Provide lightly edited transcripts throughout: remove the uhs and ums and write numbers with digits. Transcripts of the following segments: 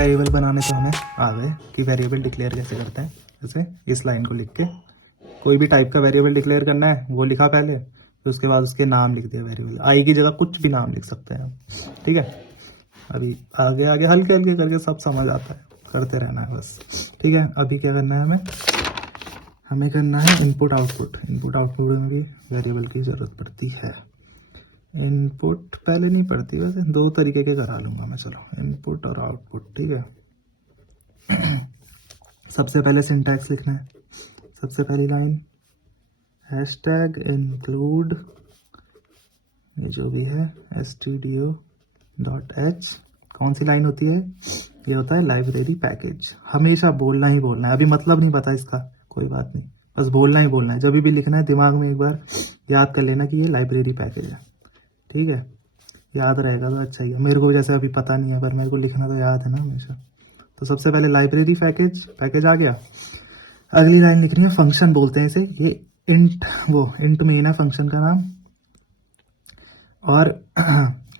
Variable बनाने तो हमें आ गए कि वेरिएबल डिक्लेयर कैसे करते हैं। जैसे इस लाइन को लिख के कोई भी टाइप का वेरिएबल डिक्लेयर करना है वो लिखा पहले, फिर उसके बाद उसके नाम लिख दिया वेरिएबल। आई की जगह कुछ भी नाम लिख सकते हैं हम, ठीक है। अभी आगे आगे हल्के हल्के करके सब समझ आता है, करते रहना है बस, ठीक है। अभी क्या करना है हमें करना है इनपुट आउटपुट। इनपुट आउटपुट में भी वेरिएबल की ज़रूरत पड़ती है। इनपुट पहले नहीं पड़ती, वैसे दो तरीके के करा लूँगा मैं, चलो इनपुट और आउटपुट, ठीक है। सबसे पहले सिंटैक्स लिखना है। सबसे पहली लाइन हैशटैग इंक्लूड, ये जो भी है stdio.h। कौन सी लाइन होती है? ये होता है लाइब्रेरी पैकेज। हमेशा बोलना ही बोलना है। अभी मतलब नहीं पता इसका, कोई बात नहीं, बस बोलना ही बोलना है। जब भी लिखना है दिमाग में एक बार याद कर लेना कि ये लाइब्रेरी पैकेज है, ठीक है। याद रहेगा तो अच्छा ही है। मेरे को जैसे अभी पता नहीं है, पर मेरे को लिखना तो याद है ना हमेशा। तो सबसे पहले लाइब्रेरी पैकेज आ गया। अगली लाइन लिख रही है फंक्शन बोलते हैं इसे। ये इंट मेन है फंक्शन का नाम, और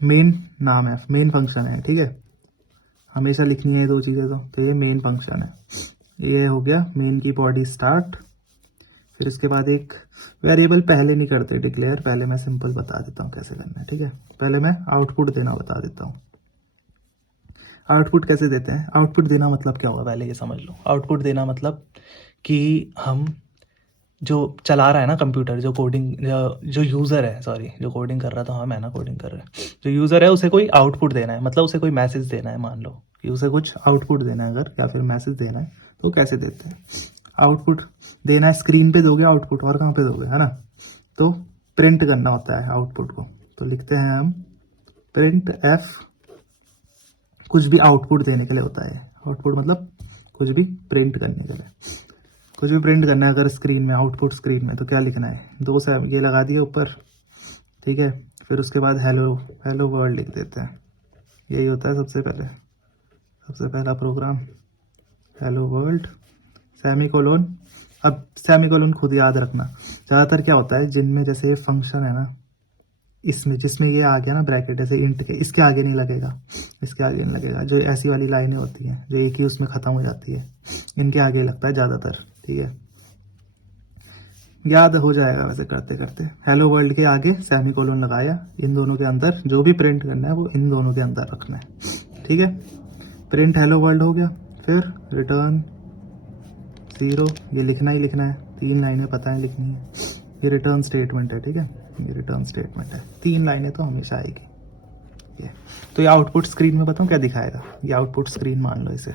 मेन नाम है, मेन फंक्शन है, ठीक है। हमेशा लिखनी है दो चीज़ें तो ये मेन फंक्शन है। ये हो गया मेन की बॉडी स्टार्ट। फिर उसके बाद एक वेरिएबल पहले नहीं करते डिक्लेयर, पहले मैं सिंपल बता देता हूँ कैसे करना है, ठीक है। पहले मैं आउटपुट देना बता देता हूँ। आउटपुट कैसे देते हैं? आउटपुट देना मतलब क्या होगा पहले ये समझ लो। आउटपुट देना मतलब कि हम जो चला रहा है ना कंप्यूटर, जो कोडिंग, जो यूज़र है, सॉरी, जो कोडिंग कर रहा था, हाँ मैं ना कोडिंग कर रहा है, जो यूज़र है उसे कोई आउटपुट देना है, मतलब उसे कोई मैसेज देना है। मान लो कि उसे कुछ आउटपुट देना है अगर, या फिर मैसेज देना है, तो कैसे देते हैं? आउटपुट देना है, स्क्रीन पे दोगे आउटपुट, और कहाँ पे दोगे, है ना। तो प्रिंट करना होता है आउटपुट को, तो लिखते हैं हम प्रिंट एफ। कुछ भी आउटपुट देने के लिए होता है आउटपुट, मतलब कुछ भी प्रिंट करने के लिए। कुछ भी प्रिंट करना है अगर स्क्रीन में, आउटपुट स्क्रीन में, तो क्या लिखना है? दो से ये लगा दिए ऊपर, ठीक है। फिर उसके बाद हेलो वर्ल्ड लिख देते हैं। यही होता है सबसे पहला प्रोग्राम, हेलो वर्ल्ड सेमीकोलोन। अब सेमीकोलोन खुद याद रखना। ज़्यादातर क्या होता है जिनमें, जैसे फंक्शन है ना, इसमें जिसमें ये आ गया ना ब्रैकेट, जैसे इंट के, इसके आगे नहीं लगेगा, इसके आगे नहीं लगेगा। जो ऐसी वाली लाइनें होती हैं जो एक ही उसमें ख़त्म हो जाती है, इनके आगे लगता है ज़्यादातर, ठीक है। याद हो जाएगा वैसे करते करते। हेलो वर्ल्ड के आगे सेमीकोलन लगाया, इन दोनों के अंदर जो भी प्रिंट करना है वो इन दोनों के अंदर रखना है, ठीक है। प्रिंट हेलो वर्ल्ड हो गया। फिर रिटर्न 0, ये लिखना ही लिखना है, 3 लाइनें पता है लिखनी है। ये रिटर्न स्टेटमेंट है, ठीक है, ये रिटर्न स्टेटमेंट है। 3 लाइनें तो हमेशा आएगी ये। तो ये आउटपुट स्क्रीन में बताऊँ क्या दिखाएगा? ये आउटपुट स्क्रीन मान लो इसे,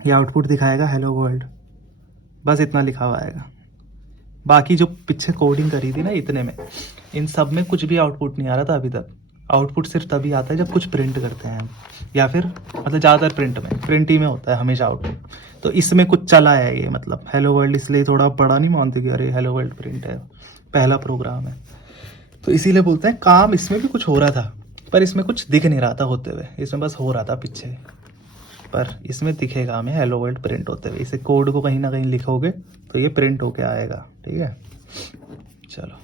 ये आउटपुट दिखाएगा हेलो वर्ल्ड, बस इतना लिखा हुआ आएगा। बाकी जो पीछे कोडिंग करी थी ना इतने में, इन सब में कुछ भी आउटपुट नहीं आ रहा था अभी तक। आउटपुट सिर्फ तभी आता है जब कुछ प्रिंट करते हैं हम, या फिर मतलब ज़्यादातर प्रिंट ही में होता है हमेशा आउटपुट। तो इसमें कुछ चला है ये, मतलब हेलो वर्ल्ड, इसलिए थोड़ा बड़ा नहीं मानते कि अरे हेलो वर्ल्ड प्रिंट है, पहला प्रोग्राम है, तो इसीलिए बोलते हैं काम इसमें भी कुछ हो रहा था, पर इसमें कुछ दिख नहीं रहा था होते हुए, इसमें बस हो रहा था पीछे, पर इसमें दिखेगा हमें हेलो वर्ल्ड प्रिंट होते हुए। इसे कोड को कहीं ना कहीं लिखोगे तो ये प्रिंट होके आएगा, ठीक है। चलो,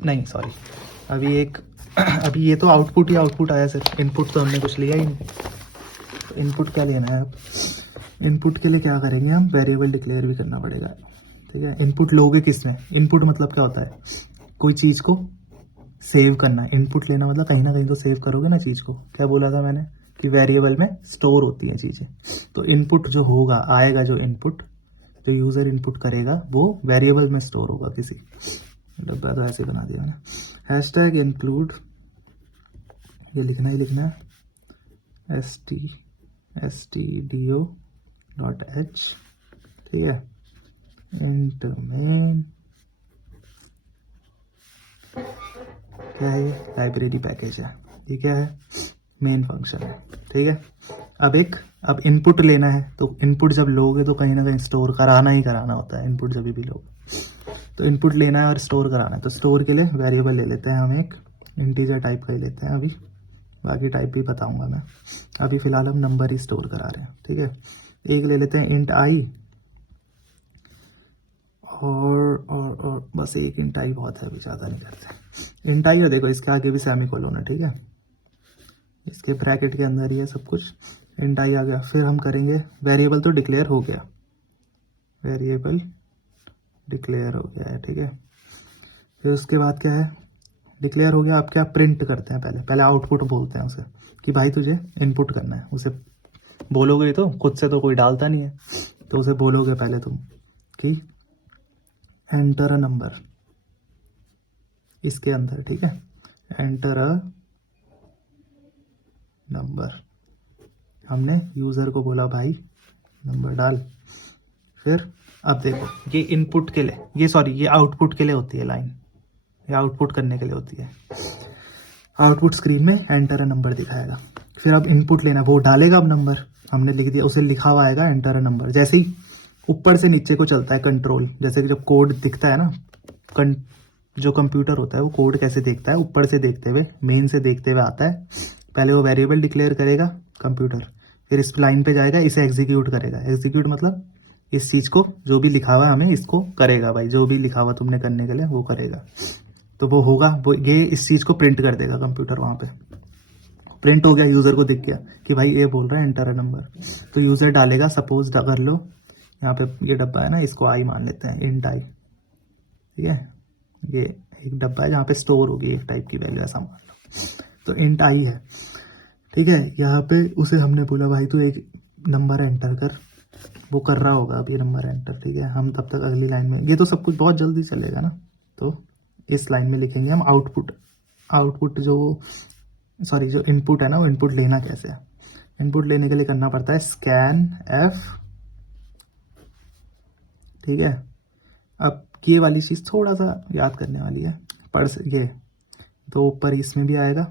नहीं सॉरी, अभी ये तो आउटपुट ही आउटपुट आया, सिर्फ इनपुट तो हमने कुछ लिया ही नहीं। तो इनपुट क्या लेना है अब? इनपुट के लिए क्या करेंगे हम? वेरिएबल डिक्लेयर भी करना पड़ेगा, ठीक है। इनपुट लोगे किसमें? इनपुट मतलब क्या होता है? कोई चीज़ को सेव करना। इनपुट लेना मतलब कहीं ना कहीं तो सेव करोगे ना चीज़ को। क्या बोला था मैंने कि वेरिएबल में स्टोर होती हैं चीज़ें। तो इनपुट जो होगा, आएगा जो इनपुट, जो यूज़र इनपुट करेगा वो वेरिएबल में स्टोर होगा किसी। डब्बा तो ऐसे बना दिया मैंने। हैशटैग इंक्लूड, ये लिखना ही लिखना है, stdio.h, ठीक है। इंट मेन, क्या है? लाइब्रेरी पैकेज है, ये क्या है? मेन फंक्शन है, ठीक है। अब इनपुट लेना है, तो इनपुट जब लोगे तो कहीं ना कहीं स्टोर कराना ही कराना होता है इनपुट जब भी लोगे। तो इनपुट लेना है और स्टोर कराना है, तो स्टोर के लिए वेरिएबल ले लेते हैं हम एक इंटीजर टाइप का ही लेते हैं अभी, बाकी टाइप भी बताऊंगा मैं। अभी फ़िलहाल हम नंबर ही स्टोर करा रहे हैं, ठीक है। एक ले लेते हैं इंट आई, और बस एक इंट आई बहुत है, अभी ज़्यादा नहीं करते। इंट आई, और देखो इसके आगे भी सेमीकोलन है, ठीक है, इसके ब्रैकेट के अंदर ही है सब कुछ। इंट आई आ गया। फिर हम करेंगे वेरिएबल तो डिक्लेयर हो गया, वेरिएबल डिक्लेयर हो गया है, ठीक है। फिर उसके बाद क्या है, डिक्लेयर हो गया। अब क्या प्रिंट करते हैं, पहले आउटपुट बोलते हैं उसे कि भाई तुझे इनपुट करना है। उसे बोलोगे तो खुद से तो कोई डालता नहीं है, तो उसे बोलोगे पहले तुम कि एंटर अ नंबर इसके अंदर, ठीक है, एंटर अ नंबर। हमने यूज़र को बोला भाई नंबर डाल। फिर अब देखो ये इनपुट के लिए, ये आउटपुट के लिए होती है लाइन, ये आउटपुट करने के लिए होती है। आउटपुट स्क्रीन में एंटर अ नंबर दिखाएगा। फिर अब इनपुट लेना, वो डालेगा अब नंबर, हमने लिख दिया, उसे लिखा हुआ आएगा एंटर अ नंबर। जैसे ही ऊपर से नीचे को चलता है कंट्रोल, जैसे कि जब कोड दिखता है ना, जो कंप्यूटर होता है वो कोड कैसे देखता है, ऊपर से देखते हुए, मेन से देखते हुए आता है। पहले वो वेरिएबल डिक्लेयर करेगा कंप्यूटर, फिर इस लाइन पे जाएगा, इसे एग्जीक्यूट करेगा। एग्जीक्यूट मतलब इस चीज़ को, जो भी लिखा हुआ है हमें इसको करेगा भाई, जो भी लिखा हुआ तुमने करने के लिए वो करेगा। तो वो होगा, वो ये इस चीज़ को प्रिंट कर देगा कंप्यूटर। वहाँ पे प्रिंट हो गया, यूज़र को दिख गया कि भाई ये बोल रहा है एंटर अ नंबर। तो यूज़र डालेगा, सपोज कर लो यहाँ पे ये डब्बा है ना, इसको आई मान लेते हैं, इंट आई, ठीक है। ये एक डब्बा है जहाँ पे स्टोर होगी एक टाइप की वैल्यू, ऐसा मान लो। तो इंट आई है, ठीक है। यहाँ पे उसे हमने बोला भाई तू एक नंबर एंटर कर, वो कर रहा होगा अभी नंबर एंटर, ठीक है। हम तब तक अगली लाइन में, ये तो सब कुछ बहुत जल्दी चलेगा ना, तो इस लाइन में लिखेंगे हम आउटपुट जो इनपुट है ना, वो इनपुट लेना कैसे है। इनपुट लेने के लिए करना पड़ता है स्कैन एफ, ठीक है। अब ये वाली चीज़ थोड़ा सा याद करने वाली है, ये तो ऊपर इसमें भी आएगा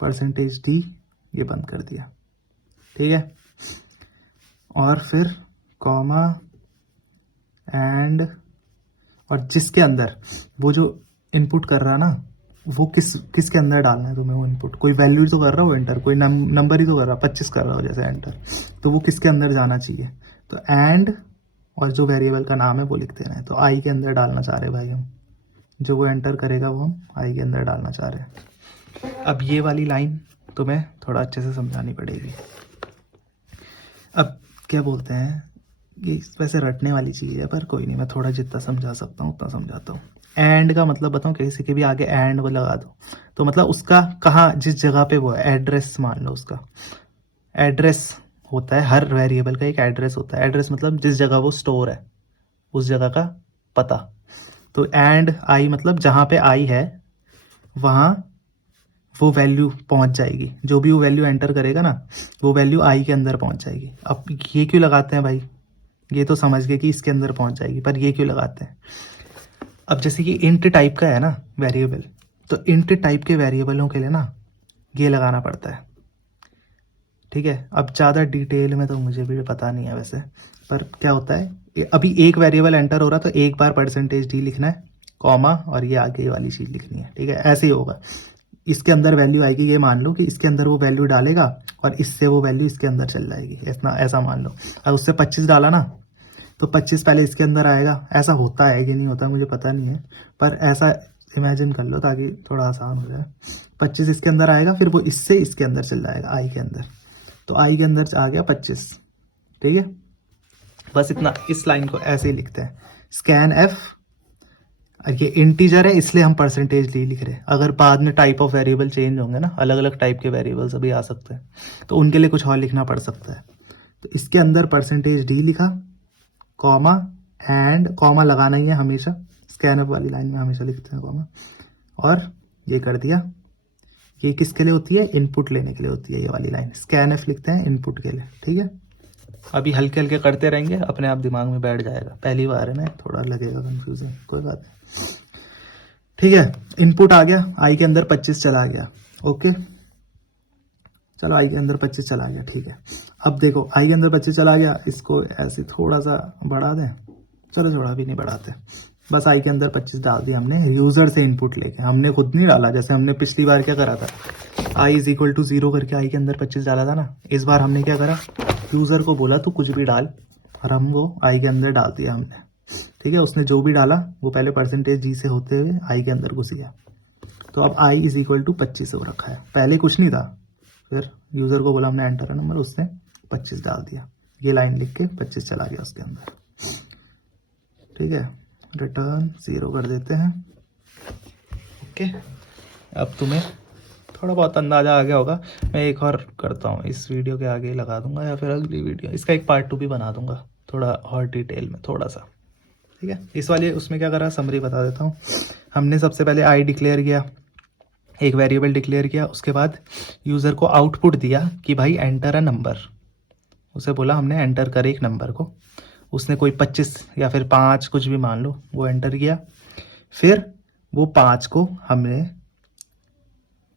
परसेंटेज डी, ये बंद कर दिया, ठीक है। और फिर कॉमा एंड, और जिसके अंदर वो जो इनपुट कर रहा ना, वो किसके अंदर डालना है तुम्हें वो इनपुट। कोई वैल्यू तो कर रहा हो एंटर, कोई नंबर ही तो कर रहा, 25 कर रहा हो जैसे एंटर, तो वो किसके अंदर जाना चाहिए। तो एंड और जो वेरिएबल का नाम है वो लिखते हैं। तो आई के अंदर डालना चाह रहे भाई हम, जो वो एंटर करेगा वो हम आई के अंदर डालना चाह रहे हैं। अब ये वाली लाइन तुम्हें थोड़ा अच्छे से समझानी पड़ेगी। अब क्या बोलते हैं, ये वैसे रटने वाली चीज़ है पर कोई नहीं, मैं थोड़ा जितना समझा सकता हूँ उतना समझाता हूँ। एंड का मतलब बताऊँ, किसी के भी आगे एंड वो लगा दो तो मतलब उसका कहाँ, जिस जगह पे वो है, एड्रेस मान लो उसका एड्रेस होता है। हर वेरिएबल का एक एड्रेस होता है। एड्रेस मतलब जिस जगह वो स्टोर है उस जगह का पता। तो एंड आई मतलब जहाँ पे आई है वहाँ वो वैल्यू पहुँच जाएगी, जो भी वो वैल्यू एंटर करेगा ना वो वैल्यू आई के अंदर पहुँच जाएगी। अब ये क्यों लगाते हैं भाई, ये तो समझ गए कि इसके अंदर पहुँच जाएगी, पर ये क्यों लगाते हैं। अब जैसे कि इंट टाइप का है ना वेरिएबल, तो इंट टाइप के वेरिएबलों के लिए ना ये लगाना पड़ता है, ठीक है। अब ज़्यादा डिटेल में तो मुझे भी पता नहीं है वैसे, पर क्या होता है, अभी एक वेरिएबल एंटर हो रहा तो एक बार परसेंटेज डी लिखना है, कॉमा, और ये आगे वाली चीज़ लिखनी है, ठीक है। ऐसे ही होगा, इसके अंदर वैल्यू आएगी, ये मान लो कि इसके अंदर वो वैल्यू डालेगा और इससे वो वैल्यू इसके अंदर चल जाएगी, ऐसा मान लो। और उससे 25 डाला ना तो 25 पहले इसके अंदर आएगा। ऐसा होता है कि नहीं होता मुझे पता नहीं है, पर ऐसा इमेजिन कर लो ताकि थोड़ा आसान हो जाए। 25 इसके अंदर आएगा, फिर वो इससे इसके अंदर चल जाएगा आई के अंदर, तो आई के अंदर आ गया 25, ठीक है। बस इतना, इस लाइन को ऐसे ही लिखते हैं, स्कैन एफ। ये इंटीजर है इसलिए हम परसेंटेज डी लिख रहे हैं। अगर बाद में टाइप ऑफ वेरिएबल चेंज होंगे ना, अलग अलग टाइप के वेरिएबल्स अभी आ सकते हैं, तो उनके लिए कुछ और लिखना पड़ सकता है। तो इसके अंदर परसेंटेज डी लिखा, कॉमा एंड, कॉमा लगाना ही है हमेशा, स्कैन एफ वाली लाइन में हमेशा लिखते हैं कॉमा, और ये कर दिया। ये किसके लिए होती है, इनपुट लेने के लिए होती है ये वाली लाइन, स्कैन एफ लिखते हैं इनपुट के लिए, ठीक है। अभी हल्के हल्के करते रहेंगे, अपने आप दिमाग में बैठ जाएगा। पहली बार है ना, थोड़ा लगेगा कंफ्यूजिंग, कोई बात नहीं, ठीक है। इनपुट आ गया, आई के अंदर 25 चला गया, ओके। चलो आई के अंदर 25 चला गया, ठीक है। अब देखो आई के अंदर 25 चला गया, इसको ऐसे थोड़ा सा बढ़ा दें, चलो थोड़ा भी नहीं बढ़ाते, बस आई के अंदर 25 डाल दिया हमने यूज़र से इनपुट लेके, हमने खुद नहीं डाला। जैसे हमने पिछली बार क्या करा था, आई इज इक्वल टू 0 करके आई के अंदर 25 डाला था ना, इस बार हमने क्या करा, यूज़र को बोला तू कुछ भी डाल, और हम वो आई के अंदर डाल दिया हमने, ठीक है। उसने जो भी डाला वो पहले परसेंटेज जी से होते हुए आई के अंदर घुस गया। तो अब आई इज इक्वल टू 25 हो रखा है, पहले कुछ नहीं था। फिर यूज़र को बोला हमने एंटर नंबर, उसने 25 डाल दिया, ये लाइन लिख के 25 चला गया उसके अंदर। ठीक है, रिटर्न 0 कर देते हैं। ओके, अब तुम्हें थोड़ा बहुत अंदाज़ा आ गया होगा। मैं एक और करता हूँ, इस वीडियो के आगे लगा दूंगा या फिर अगली वीडियो, इसका एक पार्ट 2 भी बना दूंगा थोड़ा और डिटेल में थोड़ा सा। ठीक है, इस वाले उसमें क्या करा, समरी बता देता हूँ। हमने सबसे पहले आई डिक्लेयर किया, एक वेरिएबल डिक्लेयर किया, उसके बाद यूज़र को आउटपुट दिया कि भाई एंटर अ नंबर। उसे बोला हमने एंटर करे एक नंबर को, उसने कोई 25 या फिर 5 कुछ भी मान लो, वो एंटर किया। फिर वो 5 को हमने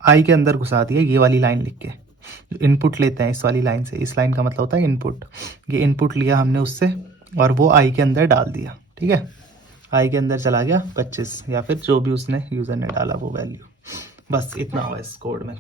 आई के अंदर घुसा दिया, ये वाली लाइन लिख के। इनपुट लेते हैं इस वाली लाइन से, इस लाइन का मतलब होता है इनपुट। ये इनपुट लिया हमने उससे और वो आई के अंदर डाल दिया। ठीक है, आई के अंदर चला गया 25 या फिर जो भी उसने यूज़र ने डाला वो वैल्यू। बस इतना हुआ इस कोड में।